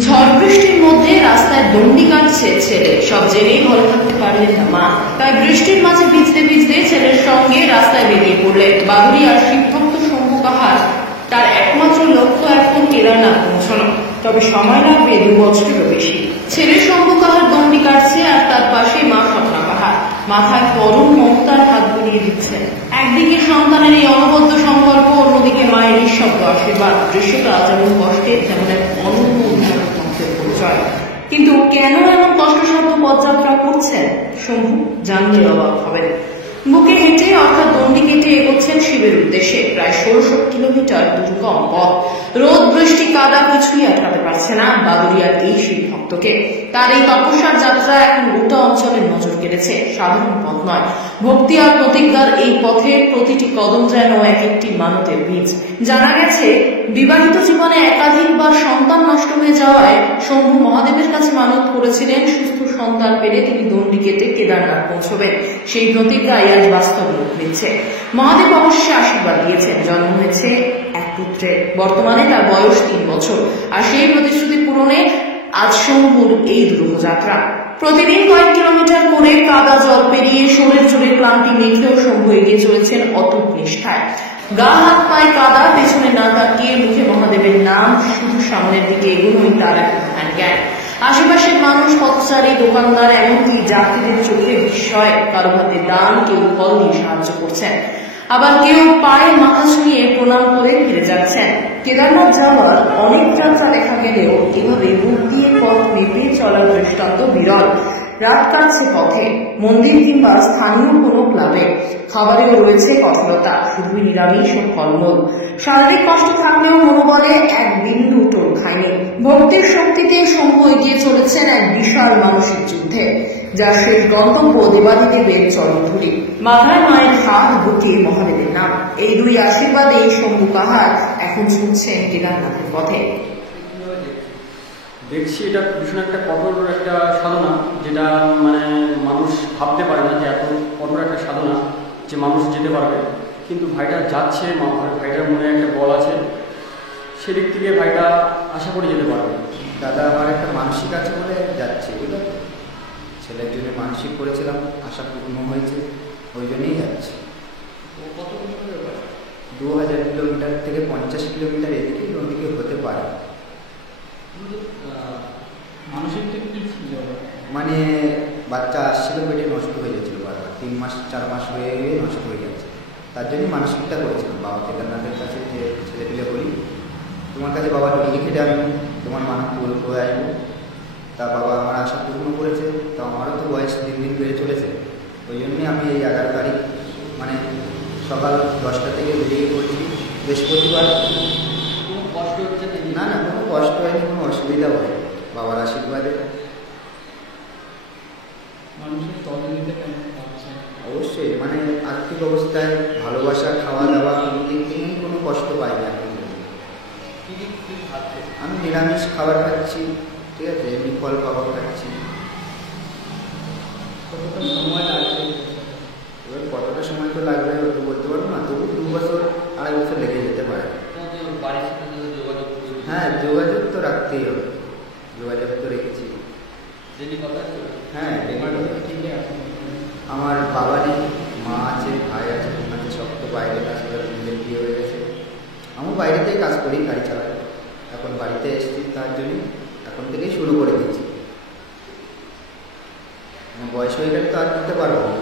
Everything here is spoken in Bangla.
ঝড় বৃষ্টির মধ্যে রাস্তায় দণ্ডি কাটছে ছেলে, সব জেনেই ঘরে থাকতে পারলেন না মা। তাই বৃষ্টির মাঝে ভিজতে ভিজতে ছেলের সঙ্গে রাস্তায় বেরিয়ে পড়লেন বাদুড়িয়ার শিবভক্ত শম্ভু কাহার। তার একমাত্র লক্ষ্য এখন কেদারনাথ পৌঁছানো, তবে সময় লাগবে 2 বছরেরও বেশি। ছেলে শম্ভু কাহার দণ্ডি কাটছে আর তার পাশে মা স্বপ্না কাহার মাথায় পরম মমতার হাত বুলিয়ে দিচ্ছেন। একদিকে সন্তানের এই অনবদ্য সংকল্প, অন্যদিকে মায়ের নিঃশব্দ আশীর্বাদ। দৃশ্যটা যেমন কষ্টের, তেমন এক অনন্য উদাহরণ পরিচয়। কিন্তু কেন এমন কষ্টসাধ্য পদযাত্রা করছেন শম্ভু, জানলে অবাক হবেন। বুকে হেঁটে অর্থাৎ দণ্ডি কেটে এগোচ্ছেন শিবের উদ্দেশ্যে প্রায় 1600 কিলোমিটার দুর্গম পথ। রোদ বৃষ্টি কাদা কিছুই আটকাতে পারছে না বাদুড়িয়ার এই শিব ভক্তকে। তার এই তপস্যার যাত্রা এখন গোটা অঞ্চলের নজর কেড়েছে। সাধারণ পথ নয়, ভক্তি আর প্রতিজ্ঞার এই পথের প্রতিটি কদম যেন এক একটি মানতের বীজ। জানা গেছে, বিবাহিত জীবনে একাধিকবার সন্তান নষ্ট হয়ে যাওয়ায় শম্ভু মহাদেবের কাছে মানত করেছিলেন সুস্থ সন্তান পেলে তিনি দণ্ডি কেটে কেদারনাথ পৌঁছবেন। সেই প্রতিজ্ঞাই আজ বাস্তব রূপ নিচ্ছে। মহাদেব অবশ্যই আশীর্বাদ দিয়েছেন। জন্ম হয়েছে এক পুত্রের, বর্তমানে তার বয়স 3 বছর। আর সেই প্রতিশ্রুতি পূরণে আজ শম্ভুর এই দুরূহ যাত্রা। প্রতিদিন কয়েক কিলোমিটার করে কাদা জল পেরিয়ে শরীর জুড়ে ক্লান্তি মেখেও শম্ভু এগিয়ে চলেছেন অটুট নিষ্ঠায়। গা হাত পায়ে কাদা, পেছনে না তাকিয়ে মুখে মহাদেবের নাম, শুধু সামনের দিকে এগোনোই তার এক মহান জ্ঞান। আশেপাশের মানুষ, পথচারী, দোকানদার, এমনকি যাত্রীদের চোখে বিস্ময়। কারো হাতে দান, কেউ ফল দিয়ে সাহায্য করছেন, আবার কেউ পায়ে মাথা ছুঁয়ে প্রণাম করে ফিরে যাচ্ছেন। কেদারনাথ যাওয়ার অনেক যাত্রা দেখা গেলেও এভাবে বুক দিয়ে পথ মেপে চলার দৃষ্টান্ত বিরল। রাত কাটছে পথে, মন্দির কিংবা স্থানীয় কোনো ক্লাবে। খাবারেও রয়েছে কঠোরতা, শুধুই নিরামিষ ও ফলমূল। শারীরিক কষ্ট থাকলেও মনোবলে এক বিন্দু টোল খায়নি। ভক্তির শক্তিতে শম্ভু এগিয়ে চলেছেন এক বিশাল মানসিক যুদ্ধে, যার শেষ গন্তব্য দেবাদিদেবের চরণধুলি। মাথায় মায়ের হাত, বুকে মহাদেবের নাম। এই 2 আশীর্বাদে শম্ভু কাহার এখন ছুটছেন কেদারনাথের পথে। দেখছি এটা ভীষণ একটা কঠোর একটা সাধনা, যেটা মানে মানুষ ভাবতে পারে না যে এত কঠোর একটা সাধনা যে মানুষ যেতে পারবে। কিন্তু ভাইটা যাচ্ছে, ভাইটার মনে একটা বল আছে, সেদিক থেকে ভাইটা আশা করে যেতে পারবে। দাদা আমার একটা মানসিক আছে বলে যাচ্ছে, বুঝলো তো? ছেলের জন্য মানসিক করেছিলাম, আশা পূর্ণ হয়েছে, ওই জন্যই যাচ্ছে। 2000 কিলোমিটার থেকে 50 কিলোমিটার এদিকে ওদিকে হতে পারে। মানসিক মানে বাচ্চা আসছিল, পেটে নষ্ট হয়ে যাচ্ছিল বারবার, 3 মাস 4 মাস হয়ে গিয়ে নষ্ট হয়ে যাচ্ছে। তার জন্য মানসিকটা করেছিলাম বাবা কেদারনাথের কাছে, যে ছেলেপিলে বলি তোমার কাছে বাবা দণ্ডি কেটে আমি তোমার মানত পূরণ করে আসবো। তা বাবা আমার আশা পূর্ণ করেছে। তো আমারও তো বয়স দিন দিন বেড়ে চলেছে, ওই জন্যই আমি এই 11 তারিখ মানে সকাল 10টা থেকে বেরিয়ে পড়ছি বৃহস্পতিবার। কোনো কষ্ট হচ্ছে না? না, কোনো কষ্ট হয়নি, কোনো অসুবিধা হয়নি, বাবার আশীর্বাদে। মানুষের সহযোগিতা কেমন পাচ্ছে? অবশ্যই, মানে আর্থিক অবস্থায়, ভালোবাসা, খাওয়া দাওয়া, কোনো দিক থেকেই কোনো কষ্ট পাই না এখন। আমি নিরামিষ খাবার খাচ্ছি, ঠিক আছে, এমনি ফল খাবার খাচ্ছি। কতটা সময় লাগবে? এবার কতটা সময় তো লাগবে ওটা বলতে পারবো না, তবু 2 বছর 2.5 বছর লেগে যেতে পারে। হ্যাঁ, যোগাযোগ তো রাখতেই হবে, যোগাযোগ তো রেখেছি। হ্যাঁ, আমার বাবা নেই, মা আছে, ভাই আছে, বোন আছে, সব তো বাইরে কাজ করে, নিজের বিয়ে হয়ে গেছে। আমার বাইরেতেই কাজ করি, গাড়ি চালাই। এখন বাড়িতে এসেছি, তার জন্যই এখন থেকেই শুরু করে দিচ্ছি। বয়স হয়ে গেলে তো আর করতে পারবো না।